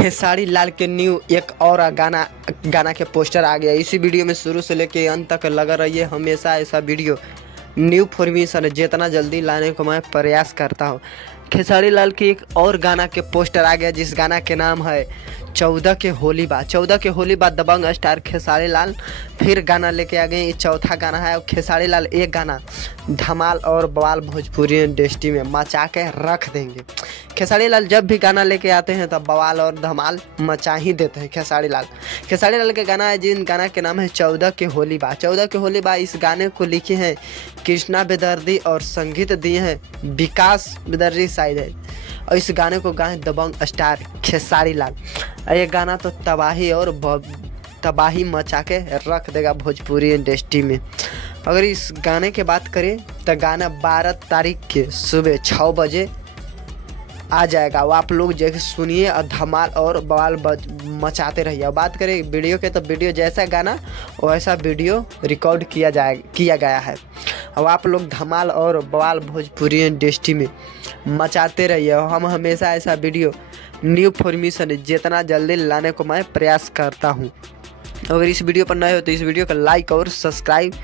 खेसारी लाल के न्यू एक और गाना के पोस्टर आ गया। इसी वीडियो में शुरू से लेके अंत तक लगा रहिए। हमेशा ऐसा वीडियो न्यू फॉर्मेशन जितना जल्दी लाने को मैं प्रयास करता हूँ। खेसारी लाल की एक और गाना के पोस्टर आ गया, जिस गाना के नाम है 14 के होली बा। 14 के होली बा दबंग स्टार खेसारी लाल फिर गाना लेके आ गए। ये चौथा गाना है और खेसारी लाल एक गाना धमाल और बवाल भोजपुरी इंडस्ट्री में मचा के रख देंगे। खेसारी लाल जब भी गाना लेके आते हैं तब बवाल और धमाल मचा ही देते हैं खेसारी लाल। खेसारी लाल के गाना है, जिन गाना के नाम है 14 के होली बा। 14 के होली बा इस गाने को लिखे हैं कृष्णा बेदर्दी और संगीत दिए हैं विकास बेदर्दी शायद है, और इस गाने को गाए दबंग स्टार खेसारी लाल। ये गाना तो तबाही मचा के रख देगा भोजपुरी इंडस्ट्री में। अगर इस गाने की बात करें तो गाना 12 तारीख के सुबह 6 बजे आ जाएगा। वो आप लोग जैसे सुनिए और धमाल और बवाल मचाते रहिए। और बात करें वीडियो के तो वीडियो जैसा गाना वैसा वीडियो रिकॉर्ड किया गया है। अब आप लोग धमाल और बवाल भोजपुरी इंडस्ट्री में मचाते रहिए। हम हमेशा ऐसा वीडियो न्यू फॉर्मेशन जितना जल्दी लाने को मैं प्रयास करता हूँ। अगर इस वीडियो पर नए हो तो इस वीडियो को लाइक और सब्सक्राइब